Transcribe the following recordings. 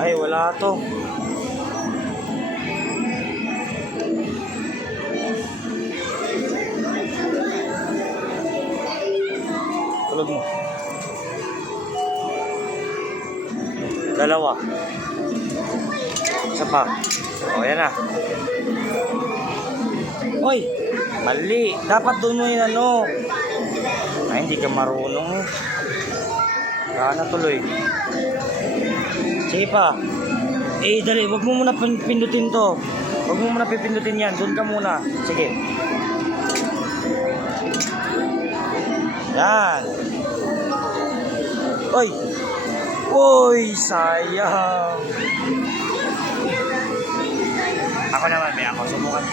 Ay, wala to. Tulog mo. Dalawa. Isa pa. O, yan na. Hoy, mali. Dapat doon mo yun ano. Ay, hindi ka marunong eh. Sana tuloy. Sige pa. Eh, dali. Huwag mo muna pindutin to. Huwag mo muna pipindutin yan. Doon ka muna. Sige. Yan. Oy. Oy, sayang. Ako naman, may ako. Subukan.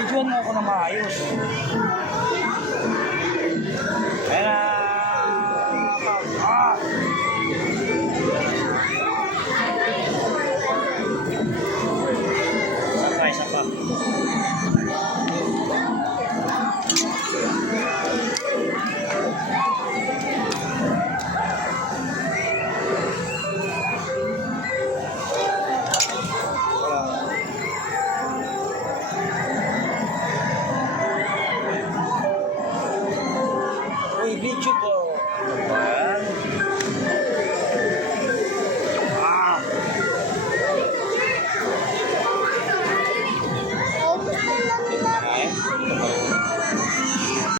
Videoan mo ako na maayos.